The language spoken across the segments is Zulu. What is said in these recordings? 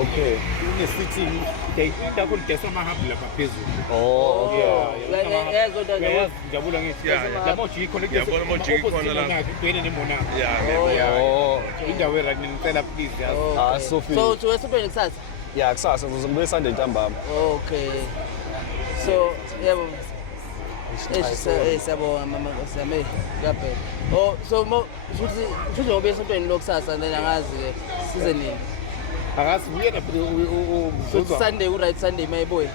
Okay. Une-sitting takho lidesa mahabla phezulu. Oh, okay. Yeah, kodwa Ngiyabula ngithi lapho G connect Yabona ama G khona la. kubhekene nemonaka. Oh. Indawo era ngicela please yazi. Ah, Sophie. So usuphele kusasa? Yeah, kusasa ngizobuya Sunday ntambama. Okay. So yebo. Siyabonga mama siyame yaphela. Oh so futhi ngobe esontweni lokusasa then angazi ke size nini. Akasibuye na So Sunday right Sunday mayiboy.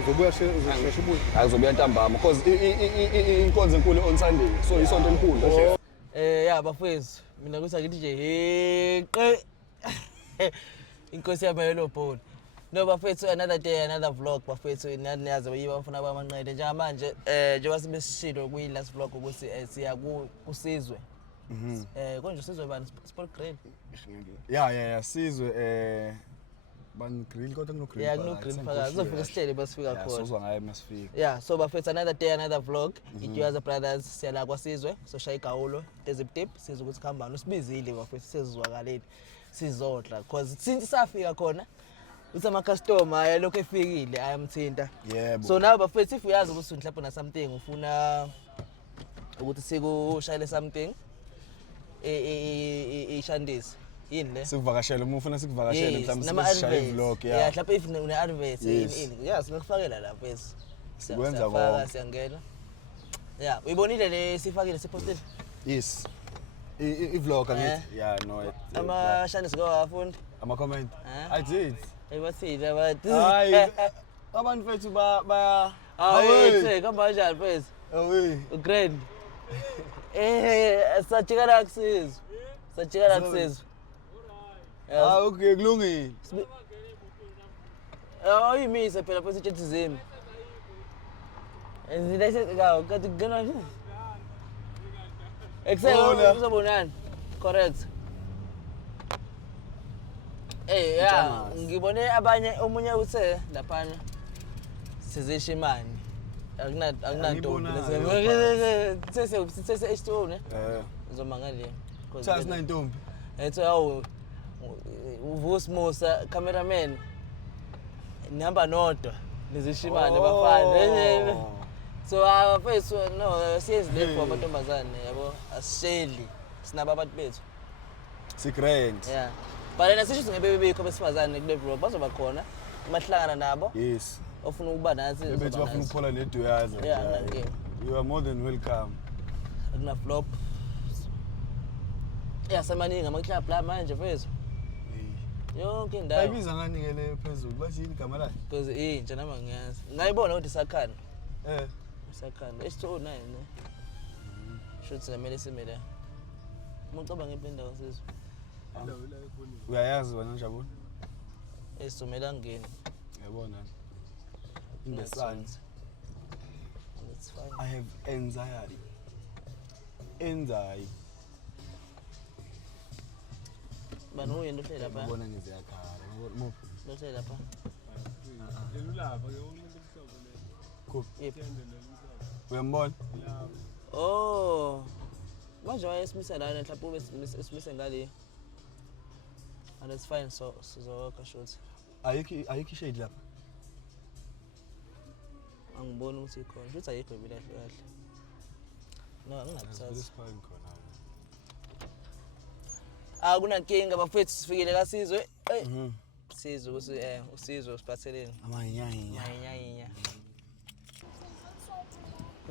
uzobuya uzosheshe ubuye. Akuzobuya ntambama because inkonzo enkulu on Sunday. So isonto enkulu kahle. Yeah bafowethu mina kuthi akithi nje heqe. Inkosi yami yelo phone. No bafethu another day another vlog bafethu niyazi bayibafuna bamanqede njengamanje njengoba sibesishilo kuyi last vlog ukuthi siya kusizwe konje sizwe bani sport grill yeah sizwe ban grill kodwa kuno grill yeah no grill phakathi uzofika sihlele basifika khona sizwa ngaye masifika yeah so bafethu another day another vlog iTwaza brothers siyala kwasizwe so shaya igawulo tezip tip sizwe ukuthi khambani usibizile bafethu sizizwakaleni sizodla because since safika khona uthi ama customer ayalokho efikile ayamthinta yebo so now bafethu if uyazi ukuthi mhlawumbe na something ufuna ukuthi sikushayele something ishandisi yini le sikuvakashela uma ufuna sikuvakashele mhlawumbe sishaye vlog yeah mhlawumbe if une advert yini yeah singakufakela lapha bese sikwenza konke siyangena yeah uyibonile le sifakile sipostile yes i-vlog angithi yeah no ama shandisi go afundi ama comment I did ebathile bathi hayi abantu bethu ba awethe kamba kanjani pheze away ugrand sajikela kusizwe sajikela kusizwe okay kulungile ayimise phela phose ithethi zimi ezilese ka kathi gana nje excel uzobonani correct yeah ngibone abanye omunye uthe laphana sizisha imani akunanto sese H2O ne uzomangale Charles Ntombi ethi awu uVusmusa cameraman nihamba nodwa nizishimane bafana so afethu no siyenze le for amantombazane yabo asisheli sinaba abantu bethu si grand yeah but nasisho ngebe bebekho besifazane kule vlog bazoba khona mahlangana nabo yes ofuna ukuba nathi bethi bafuna ukuphola neDwaza yeah you are more than welcome akuna flop yeah samaningi ama club la manje mfethu yonke indawo bayibiza ngani ke le phezulu bathi yini igama lakhe because intsha nama ngiyazi ngayibona ukuthi sakhana sakhana S209 ne shothi namele simele mucabanga impindawo sizwe uyayazi wena Njabula esumela ngeni yabona in the sun it's fine I have anxiety bani uyendo hlela lapha ngibona ngiziyakhala lo hlela lapha Elulapha ke umuntu umhlobo le. kuphi uyambona oh manje wayesimisa la mhlawumbe esimise ngale and it's fine so sizowaka short ayikho shade lapha angiboni ukuthi ikhona futhi ayikho bila kahle no ngingabuthathi kunankinga bafethu sifikile kasizwe sizwe ukuthi usizwe usiphatheleni amanyanyinya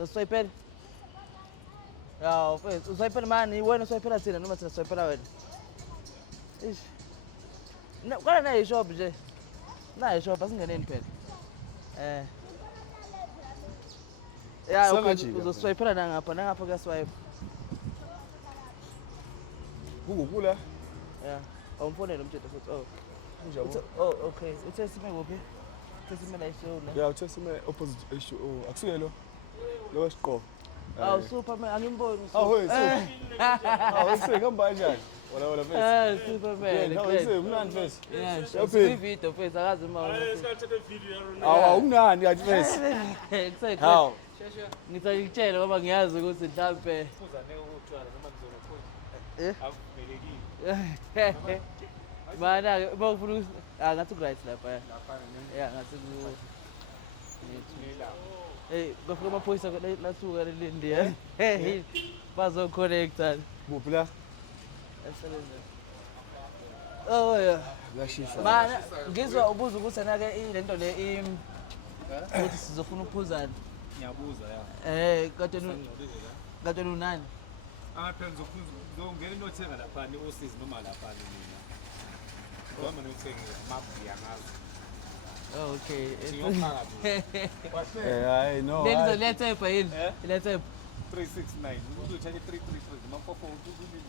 uswipele ya mfethu uswipele mani wena uswipela thina noma thina uswipela wena ish kwala nayo shop nje nayo shop asingeneni phela ya uzoswipela nangapha kuyaswipe kukula yeah awumfonele umthetho futhi Njabula okay uthe sime kuphi uthe sime la ishona yeah uthe sime opposite HO akusuke lo wesiqo Superman angimboni awuse ngihamba kanjani wala face Superman awuse mnandi face yeah video face akazi uma Esikhathe video awunani kathi face exactly hawo ngithi ngitshela ngoba ngiyazi ukuthi mhlambe uzane ukutshwala noma ngizona khona avubelekile mana bawufuna ngathi ku-right lapha ya. Ya ngathi ku hey bafika amaphoyisa lasuka lelindi ya. Hey bazokhonekta. Kuphi la? Oh yeah. Kuyashisa. Mana ngizwa ubuza ukuthi anake lento le ukuthi sizofuna ukuphuzana. Ngiyabuza ya. Kade unani? Phela ngizongena inothenga lapha usizi noma lapha mina. Ngoba nothenga amabhiya ngazo. Oh okay. Hayi no. Lelizo lethepha yini? Lethepha 369. Uzothatha 333 mafofo ukulini.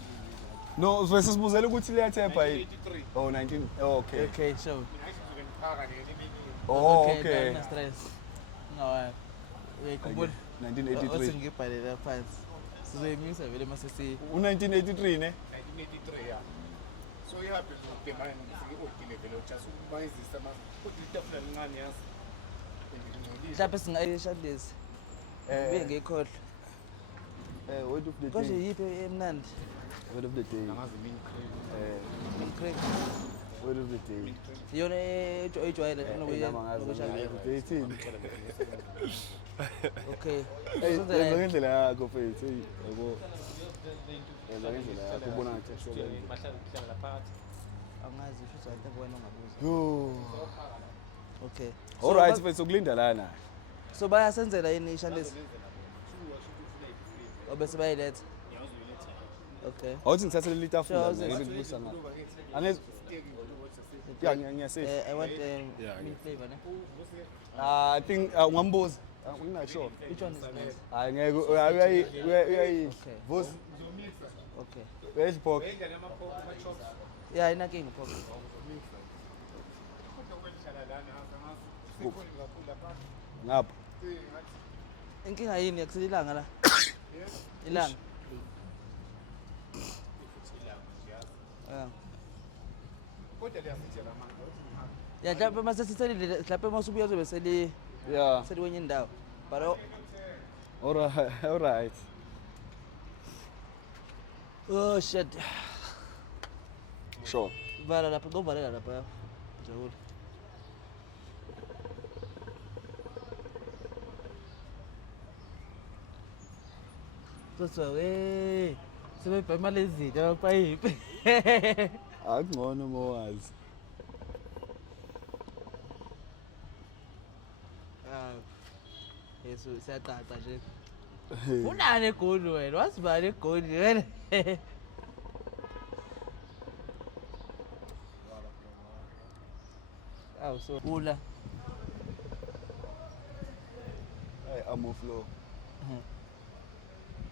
No, sesibuzela ukuthi liyathepha yini? 83. Oh 19. Oh okay. okay sure. Oh okay. No stress. No. Uyayikhumbula? 1983. Osengibhalela phansi. Sizoyimisa vele masesi U1983 ne? 1983 ya. So ihappy to the man ngikudile vele just ubayizisa ama ukuthi itafula lincane yazi. mhlawumbe singayishadlezi. Ngekhohle. Word of the Konje day. yiphi emnandi? Word of the day. Angazi mini cream. Craig. Word of the day. Yona ejwayele Nama ngazi. nokushadleza. 18. Okay. Yenza ngendlela yakho mfethu. Yabo. Yenza ngendlela yakho ubona ngathi sho. Bahlala phakathi. Angazi usho ukuthi wena ungabuza. Yo. Okay. Alright mfethu ukulinda lana. So bayasenzela yini ishandlezi? Obese bayiletha. Okay. Awuthi ngithathe leli tafula Sure, ngibe ngibusa ngapha. Angeze ya ngiyasizwa. I want meat flavor, ne? I think ungambuza. I'm not sure. Which one is nice? Hayi ngeke uyayi Okay. Vusi. Okay. Where's pork? Yeah, inankinga photo. Ngapha. Inkinga yini yakusela ilanga la? Ilanga. Kodwa liyasithela manje. Ya mhlawumbe mase sithelile mhlawumbe masubuya zobe Yeah. kwenye indawo. But Alright. Alright. oh shit. Sure. Vala lapha, ngovalela lapha. Jawula. Sotho sebebhema lezinto abayipi. Akungcono mowazi. Yesu siyacaca nje. Unani egoli wena? Wasibala egoli wena. Awu so ula. Hey, amo flow.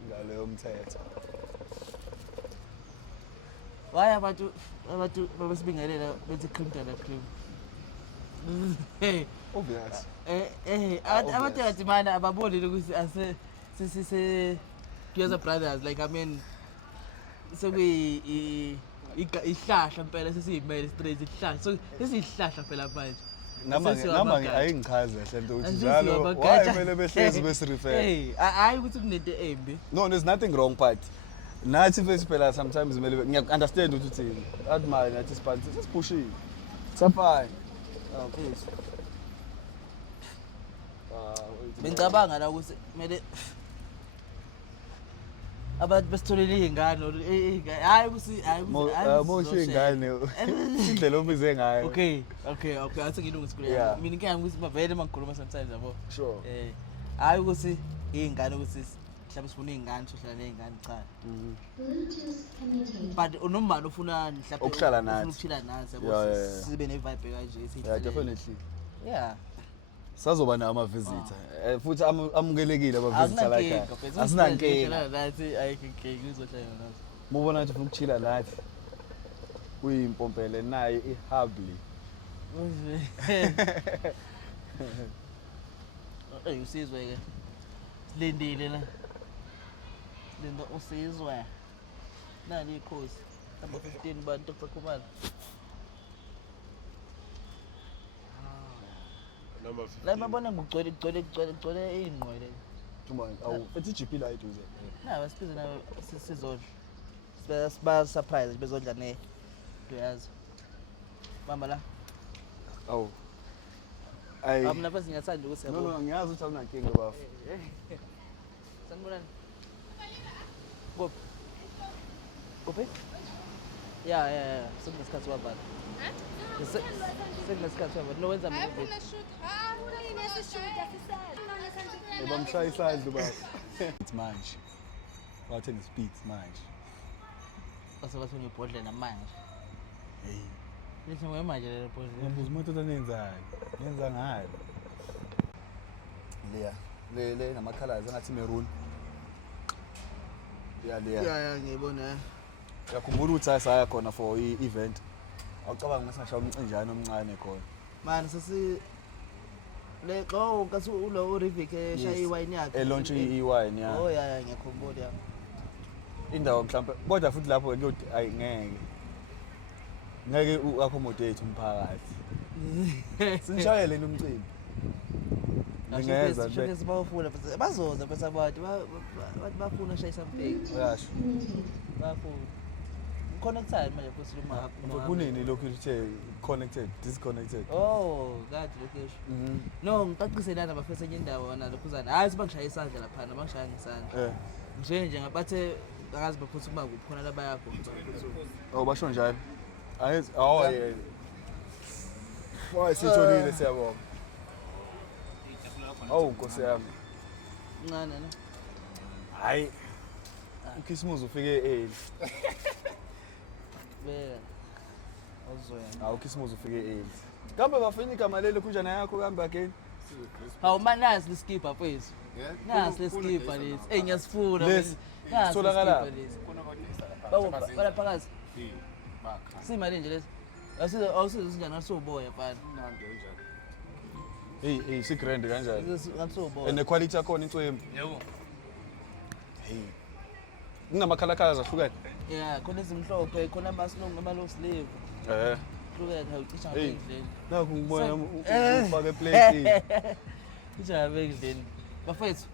Ngaleyo mthetho. Why abantu babesibingelela bethi cream tala cream. Hey, Obvious. abantu yatimana ababoni ukuthi ase Piazza Brothers, like I mean sekuyi ihlahla impela sesiyimele straight ihlahla. So sesiyihlahla phela manje. Nami ayingichaza hle nto ukuthi njalo why kumele behlezi besirefer. Hey, hayi ukuthi kunento embi. No, there's nothing wrong but nathi mfethu phela sometimes kumele ngiya-understand ukuthi uthini. Admire nathi siphansi sesipushile. Sapha. Oh, please. Bengicabanga la ukuthi kumele abantu besitholele izingane hayi Moshe ingane indlela obize ngayo. Okay athi ngilungise kule Yeah. mina inkinga ukuthi bavele mangikhuluma sometimes yabo Sure. hayi ukuthi izingane ukuthi mhlawumbe sifuna izingane sohlala nezingane cha but unombani ufuna mhlawumbe Ukuhlala nathi. ukuphila nathi Yeah, yabo yeah. sibe ne vibe kanje Yeah, esihlale definitely. yeah Sazoba nawo ama-visitor. Futhi amukelekile ama-visitor la ekhaya. Asinankinga. nathi ayikho uzohlala nathi Mubona nje ufuna ukuchilla nathi. Uyimpompele naye ihabli. Hey usizwe ke. Silindile la. Linda usizwe. Nani ikhosi. Aba 15 bantu bakhumana. Number 15. La mabona ngugcwele ingqwele. Come on, awu ethi GP la iduze. Na basibiza na sizodla. Siba surprise bezodla ne. Uyazi. Bamba la. Awu. Ayi. Mina phela ngiyathanda ukuthi No, yabo. ngiyazi ukuthi awunankinga bafu. Sanibonani. Kuphi? Kuphi? Ya. Sekunesikhathi wavala. Sekunesikhathi wavala. No wenza mina. Bamshaya isandla bafu. It's manje. Wathenga speeds manje. Base bathona ibhodlela manje. Hey. Lithi ngoye manje lelo bhodlela. Ngibuza umuntu onenzani. Yenza ngani? Le namakhalaz engathi maroon. Ya ngiyibona. Yakhumbula ukuthi asaya khona for i-event. Awucabanga ukuthi ngashaya umcinjana omncane khona. Man sesi le go kasu ulo Urivik eshaya iwine yakhe. Launch iwine ya. Oh ya ngiyakhumbula ya. Indawo mhlawumbe kodwa futhi lapho ke ayi ngeke u-accommodate umphakathi. Sinishayele nomcimbi. Ngingeza nje sibawufuna bazoza bese abantu bafuna ushaya something. uyasho. Bafuna. Connected manje futhi uma. Kunini lokhu lithe connected, disconnected. Oh, that location. No, ngicacise lana bafesa enye indawo wana lokhuzana. Hayi sibangishaya isandla lapha, bangishaya ngesandla. Nje ngabathe akazi baphuthi kuba kukhona labayakho baphuthu. Oh basho njalo. Ayizi yeah. Sitholile siyabonga. Nkosi yami. Ncane no. Hayi. Ukhisimuzi ufike early. Beka. Awuzoya. Ukhisimuzi ufike early. Kambe bafina igama lelo kunjana yakho kambe again? Hawu manasi leskipper mfethu. Nasi leskipper lesi. Ngiyasifuna. Lesi. Solakala. Bawo bala phakathi. Simali nje lesi. Awusizo sinjani asoboya mfana. Hey sigrand kanjani? Ngasoboya. And quality yakho inswembu. Yebo. Hey. Kunamakhalakhala zahlukene. Yeah, khona izimhlophe, khona ama-low sleeve. Hlukene awucisha ngabendleni. Nakho ngibona ufake plate. Cisha ngabendleni. Bafethu.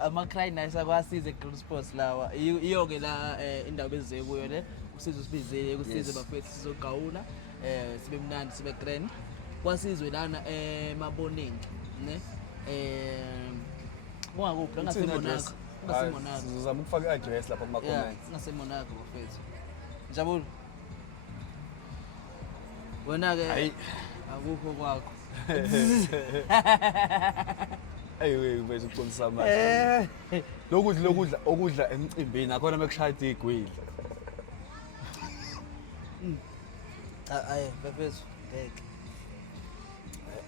Ama-cry nice akwasize eGrill Sports lawa. Iyo-ke la indawo bezeke kuyo le. Usizo sibizele kusize bafethu sizogawula. Sibe mnandi sibe grand. Kwasizwe lana emaboningi, ne? Ungakuphi ngaseMonaco. NgaseMonaco. Sizozama ukufaka i-address lapha kuma comments. NgaseMonaco bafethu. Njabula. Wena ke akukho kwakho. Hey bese uqonisa manje. Lokudla emcimbini akhona mekushaya igwidla. Ayi bafethu. Ngeke.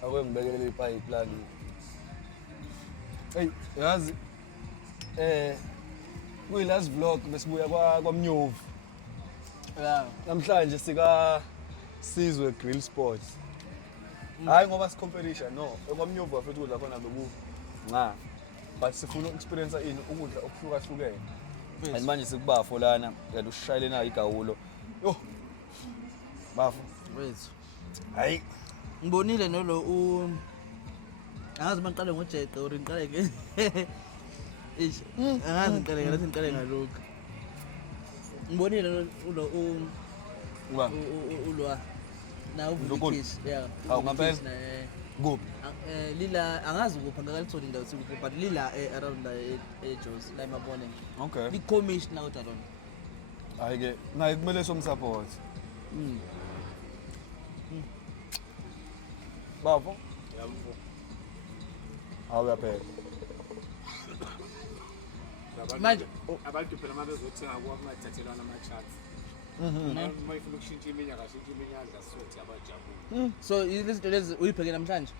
Ake ngibekele ipipeline. Hey yazi kuyi last vlog besibuya kwaMnyovu. Yeah. Namhlanje sika Sizwe Grill Sports. Hayi ngoba si competition no. KwaMnyovu afethu ukudla khona beku nca. But sifuna experience ini ukudla okuhlukahlukene. And manje sikubafo lana kanti ushayele na igawulo. Yo. Bafo. Wethu. Hayi. Ngibonile nolo angazi maqale ngojeqe or ngiqale ke. Ish. Angazi ngiqale ngalokho. Ngibonile lo ulwa na uvukish yeah. Ngempela kuphi? Lila angazi ukupha ngakalithola indawo sikuphi but lila around la eJozi la emabone. Okay. Li commissioner kodwa lona. Hayi ke naye kumele somsupport. Bafo? Yamfo. Awuyaphela. Manje Abantu phela mabezothenga kuwa kungathathelwana ama-charts. Uma ifuna ukushintsha iminyaka ashintsha iminyaka sothi abajabule. so izinto lezi uyipheke namhlanje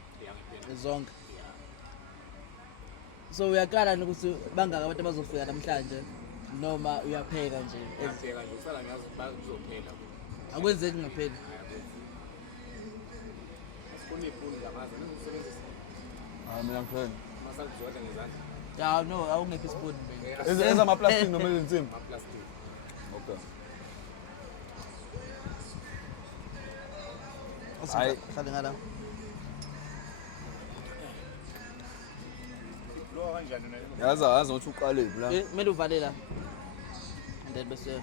zonke. So uyaqala ukuthi bangaka abantu abazofika namhlanje noma uyapheka nje Ngiyabheka nje usala ngazi bazophela. akwenzeki ngaphela. Asifuni iphuni ngamazi ngisebenzisa Mina ngifuna. masakuzoda ngezandla. Yeah, no, awungephi spoon. Eza ama plastic noma izinsimbi? Ama-plastic. Okay. Hayi, hlale ngala. Lo kanjani na? Yazi ukuthi uqale la. Kumele uvale la. And then bese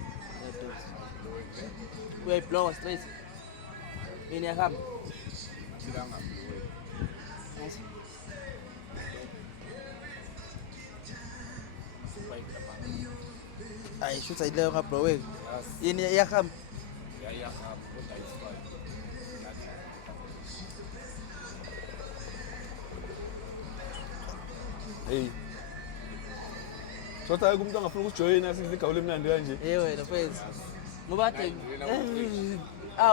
uyayibloka straight. Yini yahamba? silanga Nice. Hayi shoot ayileyo ngabro wethu. Yini yahamba? yayahamba kodwa ayisifaki Hey. Sotha umuntu angafuna ukujoyina sithi igawule emnandi kanje. Wena mfethu. Ngoba kade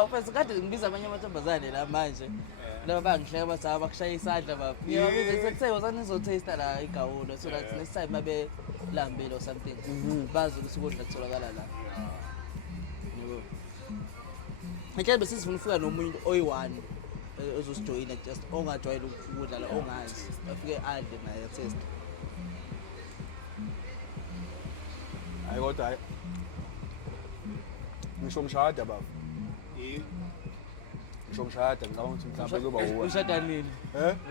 mfethu kade ngibiza abanye amantombazane la manje. Laba bangihleka bathi bakushaya isandla baba. Ngiyabiza sekuseyozana nizotaste la igawulo so that next time babe lambile or something. Bazi ukuthi ukudla kutholakala la. Yebo. Manje bese sifuna ufika nomuntu oyi1 ozosijoyina just ongajwayele ukudla la ongazi. Afike adle naye taste. Hayi kodwa hayi. Ngisho mshahada baba. Ngisho mshahada ngicabanga ukuthi mhlawumbe kuzoba uwe. Ushada nini?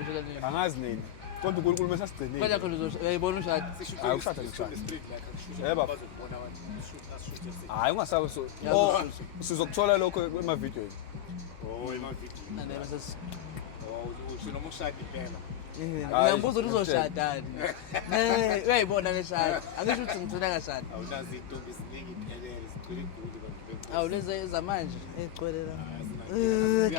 Ushada nini? Angazi nini. Kodwa uNkulunkulu mesasigcinile. Kodwa khona uyayibona ushada. Hayi ushada ngishada. Yebo baba. bazobona abantu Hayi ungasabe so. Sizokuthola lokho emavidiyweni. emavidini Nane bese usho noma ushada impela ngiyambuza ukuthi uzoshadani. Uyayibona ngeshada. Angisho ukuthi ngithina ngashada. awunazi intombi esiningi iphelele sicwele iguli bantu Awu lezi zamanje egcwele la.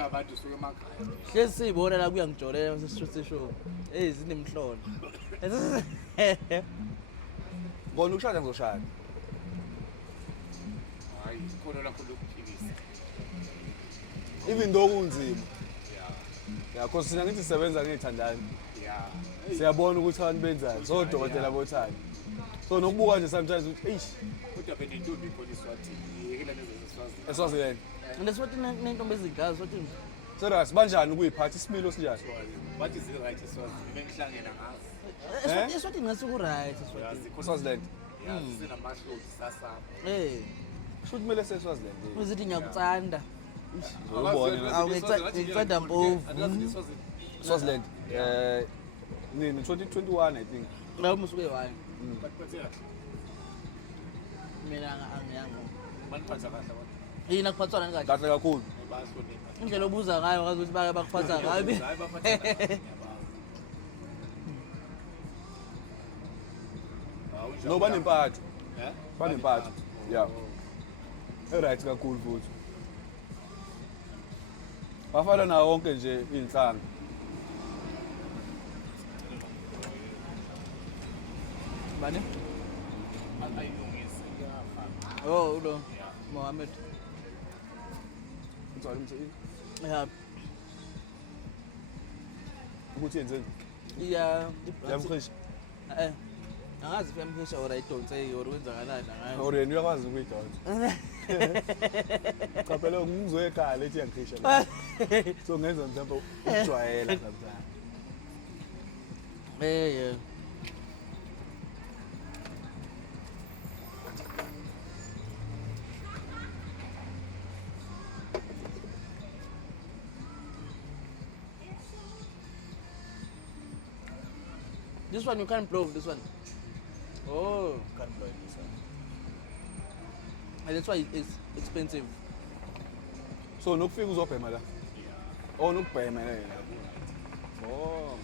abantu usuke emakhaya Hlezi siyibona la kuyangijolela mase sisho show. Zinemhlolo. Ngona ukushada ngizoshada. hayi khona lakho lokuphikisa Even though kunzima. Ya cause sina ngithi sisebenza ngezithandani. Siyabona ukuthi abantu benzani. So dokotela bothani. So nokubuka nje sometimes ukuthi eish kodwa phela intombi ikhona iswathi yekela nezeswazi eswazilene. Nesiwathi nentombi ezigazi sothi Serious banjani ukuyiphatha isimilo sinjani? bathi zi-right iswazi mina ngihlangena ngazo eswathi ngasuku right eswathi. Eswazilene. sinamahloti sasapha Should kumele seswazilene. Uzithi ngiyakutsanda. Uyibona. Awu ngicanda mpovu. Swaziland. Nini 2021 I think. La musuke wayo. batiphathe kahle Mina angiyango. baniphatha kahle abantu Yini akuphathwana kahle. Kahle kakhulu. bayahlonipha Indlela obuza ngayo ngazi ukuthi bake bakuphatha kabi. hayi baphatha kahle No banempatho. eh Banempatho. Yeah. Right kakhulu futhi. Bafana nawo wonke nje inhlanga. Bani? ayilungise iyafana Oh ulo. Mohammed. Ngizwa umsebenzi Yeah. ukuthi yenzeni. Yeah. Yamkhishi. Angazi if yamkhisha or I don't say or kwenzakalani ngayo. Oreni uyakwazi ukuyidonsa. Cha phela ngizoyekhaya lethi yangikhisha la. So ngenza mhlawumbe ukujwayela sometimes. Yeah. This one you can't blow this one. Oh, can't blow this one. And that's why it's expensive. So nokufika uzobhema la. Oh nokubhema la. Oh.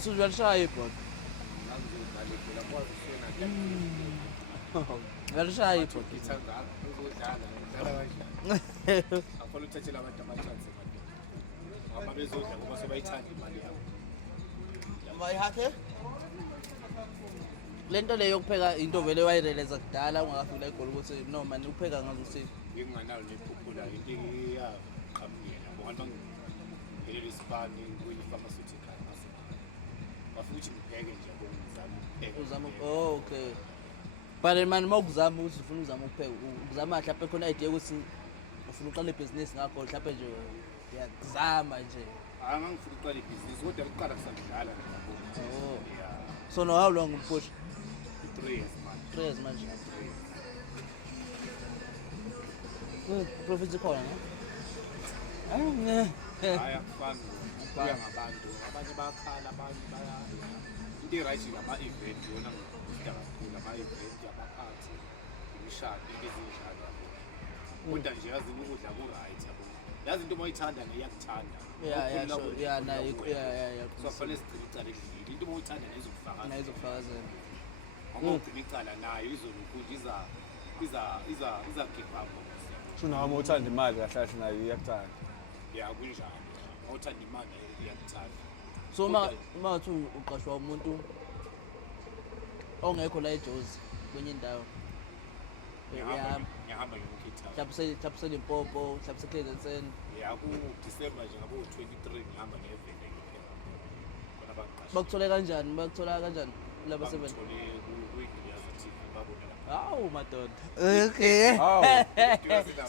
So you are shy, bro. You are shy, bro. ngithanda ukudlala akhona uthathela abantu ama-chance ngoba bezodla ngoba sebayithanda imali yabo Mayihakhe. Lento leyo yokupheka into vele wayireleza kudala ungakafika la eGoli ukuthi no man ukupheka ngazi ukuthi nginganayo nephuphula into iyaqhamukela ngoba ngelela isipani kuyi-pharmaceutical bafuna ukuthi ngipheke nje ngizame ukupheka uzama oh okay. But man mawukuzama ukuthi ufuna uzama ukupheka uzama mhlawumbe khona idea ukuthi ufuna uqala ibhizinisi ngakho mhlawumbe nje uyazama nje. angangifuna uqala ibhizinisi kodwa kuqala kusandidlala Oh. So now how long you push? 3 years man 3 years manje. Profit ikhona ne? hayi akufani kuya ngabantu abanye bayakhala abanye baya into i-right ngama-event yona izinto eziyishada kodwa nje yazi ukudla ku-right yabo yazi into uma uyithanda ngeyakuthanda Yeah, sure. Yeah, nah, yeah. so kufanele sigcine icala ekudlile into uma uyithanda nayizokufakaza Nayizokufakazela. uma ugcina icala nayo izolukuthi iza give up Shuna uma uthanda imali kahle kahle nayo iyakuthanda. ya kunjalo awuthanda imali iyakuthanda So uma uthi uqashwa umuntu ongekho la eJozi kwenye indawo. ngiyahamba ngiyokhetha Mhlawumbe Limpopo, mhlawumbe Clayton. ya ku-December nje ngabo 23 ngihamba ngevele khona baqasha Bakuthola kanjani? Bakuthola kanjani laba sebenza? bangithole ku-Giyaz TV babona lapha Hawu madoda. Okay. Hawu.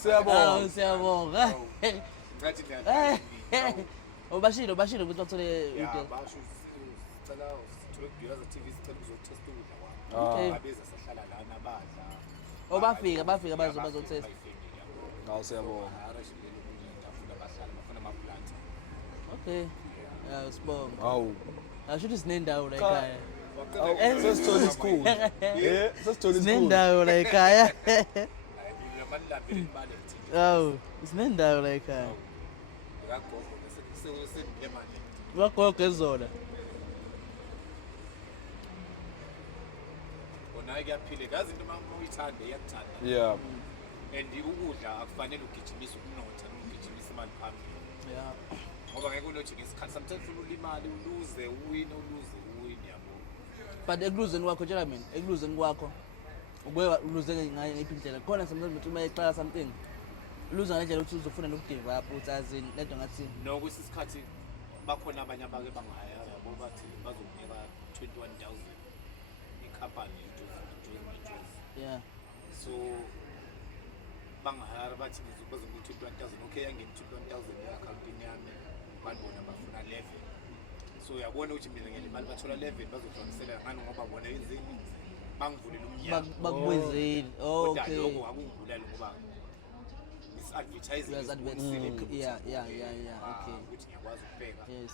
Siyabonga. Hawu siyabonga. ngathi Bashilo ukuthi bakuthole ya into. basho sicela sithole ku-Giyaz TV sicela uzothesta ukudla kwakho Okay. abeza sahlala lana badla Bafika bazotest. Hawu siyabonga. bafuna amaplant Okay. Yeah, sibonga. Hawu. Ashuthi sinendawo la ekhaya. Hawu. Sesithola isikhulu. Sesithola isikhulu. Sinendawo la ekhaya. lamanilambile imali ekuthini Hawu, sinendawo la ekhaya. ngagogo sendile manje Bagogo ezona. naye kuyaphileka yazi into uma uyithanda iyakuthanda Yeah. and ukudla akufanele ugijimise ukunotha ugijimise imali phambili Yeah. ngoba ngeke unothi ngesikhathi sometimes ufuna ulimali uluze uwine yabo But ekuluzeni kwakho tshela mina, ekuluzeni kwakho uluze ngayo ngiphi indlela. Khona sometimes uthi uma eqala something uluza ngendlela ukuthi uzofuna nokugive up uthi azini lento ngathi nokwesisikhathi bakhona abanye abake bangaya yabo bathi bazokunika 21,000 ikhampani yeah. so bangahara bathi bazokunika 21,000 okay yangeni 21,000 e-accountini yami babona bafuna 11 so uyabona ukuthi mina ngelimali bathola 11 bazodlulisela ngani ngoba bona yenzeni bangivulela umnyango Bakukwezeli. kodwa Okay. lokho akungibulali ngoba advertising Yes, advertising. Yeah. Okay. ukuthi ngiyakwazi ukubheka Yes.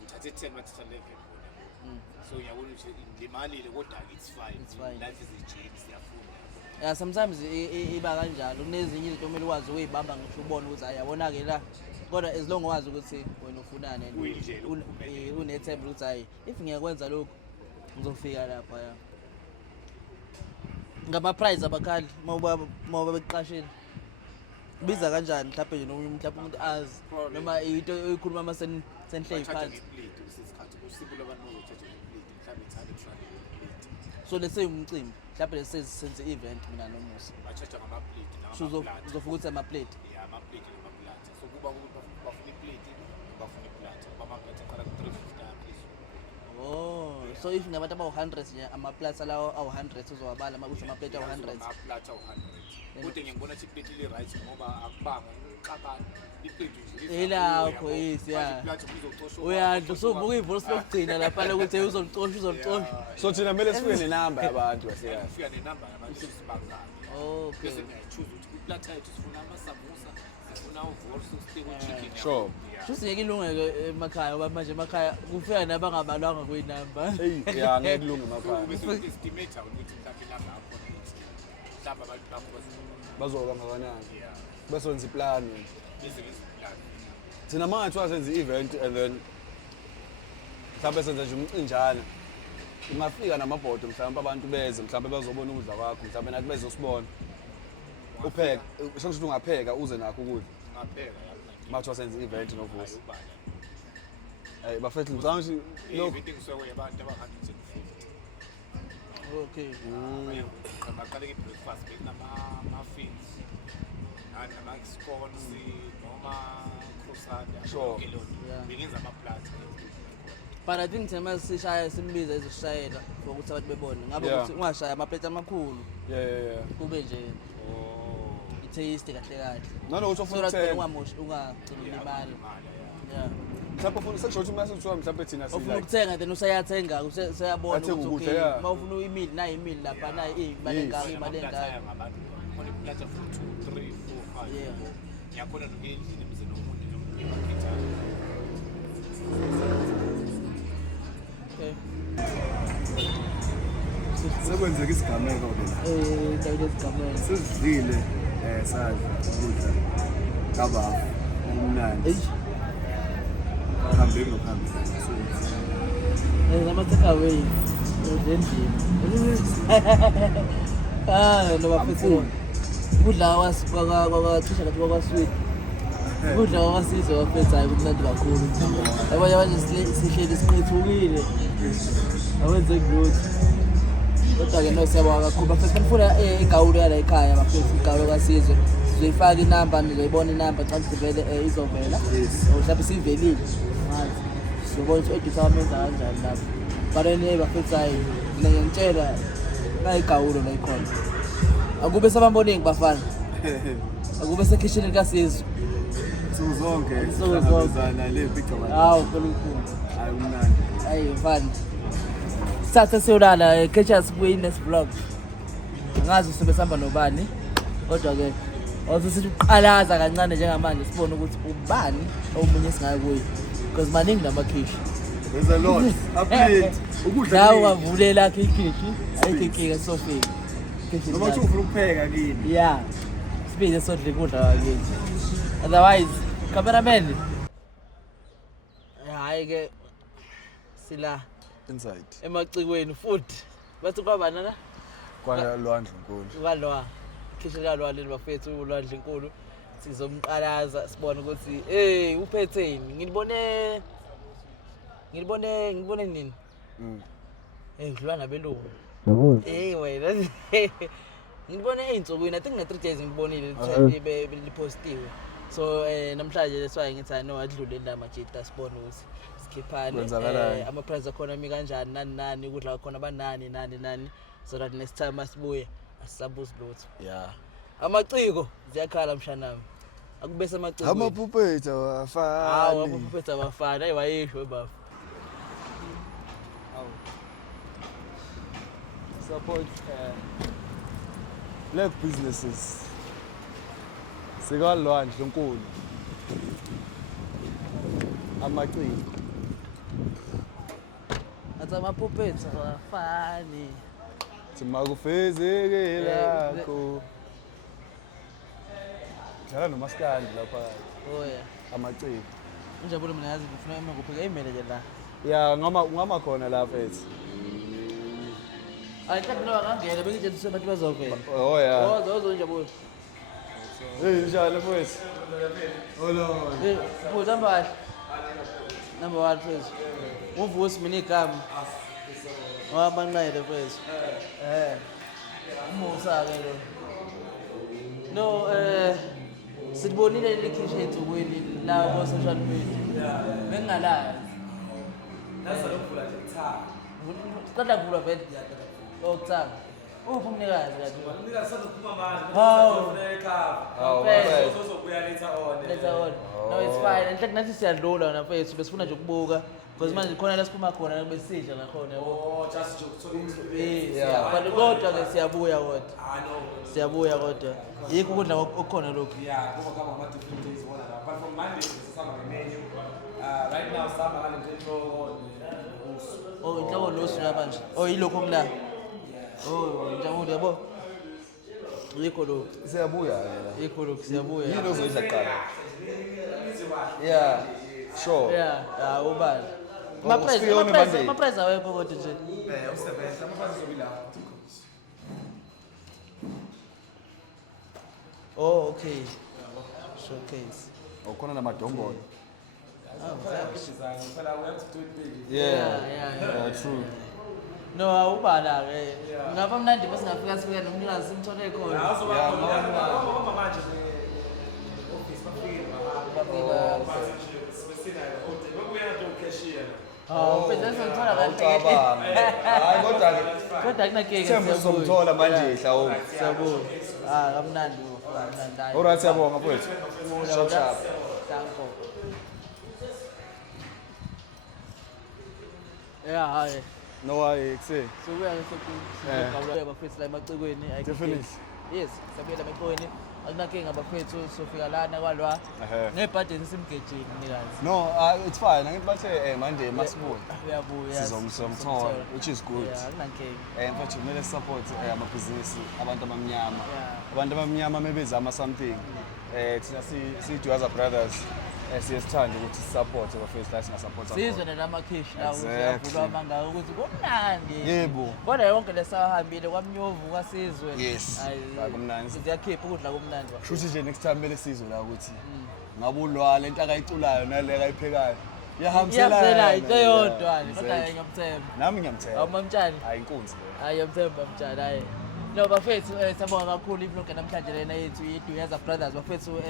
ngithathe 10 bathatha 11 bona so ngiyabona ukuthi ngimalile kodwa it's fine life is a journey siyafunda Yeah, sometimes iba kanjalo. Kunezinye izinto kumele ukwazi ukuyibamba ngisho ubone ukuthi ayabona ke la. Kodwa as long wazi ukuthi wena ufunani and Uyindlela ukuphumelela. unethemba ukuthi hayi if ngiyakwenza lokho ngizofika lapha ya. Ngama price abakhali mawuba beqashile. Biza kanjani mhlawumbe nje mhlawumbe umuntu azi noma into oyikhuluma ama senhle bathatha phansi. ngeplate kusesikhathi kusibula abantu bazothatha ngeplate mhlawumbe ithanda kushaya ngeplate So let's say umcimbi mhlawumbe let's say senze event mina nomusa. bathatha ngamaplate So namaplate uzofuka ukuthi ama plate. ya amaplate namaplate so kuba bafuna iplate bafuna iplate bamaplate aqala ku-350 phezulu Oh, so if ngabantu abawu-100 nje ama-plats lawo awu-100 uzowabala uma kuthi ama-plate awu-100. amaplate awu-100 kodwa ngiyangibona ukuthi iplate li-right ngoba akubanga uxabana iplate Yilakho yisi ya. Uyadla usubuka ivoice lokugcina lapha lokuthi uzomcosha. So thina kumele sifike nenamba yabantu kahle. ufika nenamba yabantu sibangani Okay. bese ngiyayichoose ukuthi kwiplate yethu sifuna amasamusa sifuna uvorso steak chicken Sure. Shuthi ngeke ilungeke emakhaya ngoba manje emakhaya kufika nabangabalwanga kwinamba. Hey, yeah, ngeke kulunge emakhaya. bese estimate ukuthi mhlawumbe ilanga akho mhlawumbe abantu bakho Bazoba ngakanani? yeah Bese wenza iplan. bese ngeziplani Thina manje wasenza i-event and then mhlawumbe senza nje umcinjana. Ungafika namabhodo mhlawumbe abantu beze mhlawumbe bazobona ukudla kwakho mhlawumbe nathi bezosibona. Upheka, sokusho ungapheka uze nakho ukudla. ngapheka Manje wasenza i-event novusi. ayubala Bafethu mhlawumbe lokho everything sokuye abantu aba-150 Okay. baqale nge-breakfast bekunama-muffins nama-scones noma croissant Sure. yonke leyo nto. Yeah. bengenza amaplati But I think thema sishaya simbiza ezishayela for ukuthi abantu bebone. Ngabe Yeah. ukuthi ungashaya ama-plate amakhulu yeah. kube nje i-taste kahle kahle. Nanokuthi So ufuna that ukuthenga. ungamoshi ungagcina ulimali. Yeah. Mhlawumbe ufuna sekusho ukuthi mase kuthiwa mhlawumbe thina Ufuna ukuthenga then usayathenga usayabona Athenga ukuthi ukudla, okay yeah. mawufuna imili nayi imili lapha nayi imali engaka imali engaka. ngabantu khona iplata for 2 3 4 5 Yeah. ngiyakhona nokuya endlini emze nomuntu nokukhetha Okay. Sekwenzeka isigameko ke la. endaweni ezigameni. Sisidlile sadla ukudla kabafu omnandi. Hambe ngohambe. Ama-take away endlini. No bafethu ukudla kwakathisha kathi kwakwasweet. Ukudla kwakwasizwe bafethu hayi kumnandi kakhulu. Abanye manje sihleli siqithukile. Awenze good. Kodwa-ke no siyabonga kakhulu bafethu kanifuna igawulo yala ekhaya bafethu igawulo kasizwe. Sizoyifaka inamba nizoyibona inamba xa sivele izovela. Mhlawumbe sivelile. Ngazi. Sizobona ukuthi editha amenza kanjani lapho. Barene bafethu hayi ngiyangitshela la igawulo la ikhona. Akube sabamboningi bafana. Akube sekhishini kasizwe. Sizonke Sizonke. sizana le picture manje. Hawu nkulunkulu. Hayi umnandi. Hayi mfana. Sathe siyolala catch us next vlog. Ngazi sibe sihamba nobani. Kodwa-ke sithi uqalaza kancane njengamanje sibone ukuthi ubani omunye singayi kuye. Because maningi namakhishi. There's a lot. Update. Ukudla. Nawe wavulela akhe ikhishi. Ayikho sofika. Noma uthi ufuna ukupheka kini. Yeah. Sibile sodle kudla wakithi. Otherwise, cameraman. Hayi ke sila Inside. emacikweni futhi bathi kwabanana Kwala lwandle nkulu. ukalwa khishi kalwa leli bafethu ulwandle inkulu sizomqalaza sibone ukuthi uphetheni ngibone nini ngidlula nabelungu wena ngibone einsukwini I think na 3 days ngibonile lipostiwe so namhlanje leswaye ngithi no adlule la majita sibone ukuthi sikhiphane ama price akhona mi kanjani nani ukudla khona banani so that next time asibuye asisabuzi lutho Yeah. amaciko ziyakhala mshanami akubese amaciko Amaphuphetha wafana. hawo amaphuphetha abafana ayiwayisho baba Support black businesses. Sikalwandle nkulu. Amaciko. athi amaphuphetha abafani Simakufezeke lakho. Dlala nomaskandi lapha oya amaciko. unjabule mina yazi ngifuna emakupheka imele nje la Yeah, ngama khona lapha ethi. ayikathi no angangena bengitshela ukuthi abantu bazovela Oh yeah. ozonjabule Njalo mfowethu. Hello. Buza mbali number 1 please uvusi mina igama wabanqele please umusa ke lo no sibonile likhishi ethukwini la ku social media bengingalazi nasalokuvula nje cha qala kuvula vele okuthanga uphi umnikazi kanti Umnikazi sazophuma manje. Hawu. Ufuna ekhava. Hawu, Phela. Sozobuya later on. Later on. No, it's fine. Enhle nathi siyadlula na mfethu besifuna nje ukubuka because manje khona la siphuma khona besidla ngakhona yabo. Oh, just joke. So Yeah. But kodwa ke siyabuya kodwa. I know. Siyabuya kodwa. Yikho ukudla okukhona lokhu. Yeah, kuba kama ama different days wona la. But from Monday sisama ngemenu. Right now sisama ngale nto Oh, inhlobo losu la manje. Oh, yilokho okulala. Oh, njabule yabo. Yikho lokho. Siyabuya. Yikho lokho siyabuya. Yini ozoyidla kuqala? Yeah. Sure. Yeah, ubani. Ufike on Monday. Ma price awekho kodwa nje. usebenza amafanele zobila. Oh, okay. Showcase. Ukhona namadombolo. Phela we have to do it big. Yeah. True. No, awubala ke. Ngaba mnandi bese ngafika sifika nomnikazi simthole khona. Azoba khona manje office bafike sibesina hotel. Babuya to cashier. Phela sizothola Awucabanga. Hayi kodwa ke Kodwa kunakeke Themba sizomthola manje hlawumbe. Siyabonga. Kamnandi mnandi. Alright siyabonga mfowethu. Shop shop. Danko. Yeah, hayi. No way, kuse. So we are so cool. Bafethu la emacikweni. Definitely. yes sabuyela emexweni akunankinga bafethu sofika lana kwalwa ngebhadeni simgejini mnikazi No, it's fine. Angithi bathe Monday masibuye. uyabuya Sizomthola, which is good. yeah akunankinga Mfethu kumele support amabhizinisi abantu abamnyama. Yeah. Abantu abamnyama mebezama something. Thina siyiDuaza Brothers. Siyasithanda ukuthi support abafethu la singa-support. sizwe nalamakhishi la Exactly. uyavulwa amanga ukuthi kumnandi Yebo. kodwa yonke lesahambile kwamnyovu kwasizwe Yes. Hayi, kumnandi. siyakhipha ukudla kumnandi Shuthi nje next time mele sizwe la ukuthi ngabe ulwa lento akayiculayo nale akayiphekayo. iyahambisela into Yeah, yodwa kodwa exactly. ngiyamthemba Nami ngiyamthemba. awumamtshani Hayi inkunzi le. hayi yamthemba mtshana hayi no bafethu sabonga kakhulu ivlog namhlanje lena yethu iDuaza Brothers bafethu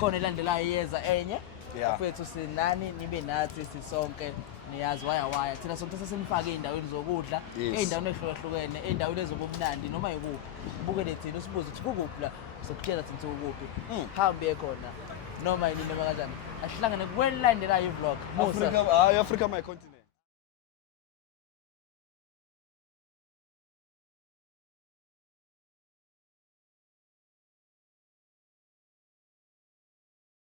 khona elandelayo iyeza enye Yeah. bafethu sinani nibe nathi sisonke niyazi waya thina sonke sesimfake ey'ndaweni zokudla Yes. ey'ndaweni ehlukahlukene ey'ndaweni ezobumnandi noma yikuphi ubukele thina usibuze ukuthi kukuphi la sokutshela thina ukuphi hambe khona noma yini noma kanjani asihlangane kwelandelayo ivlog Africa, Africa my continent.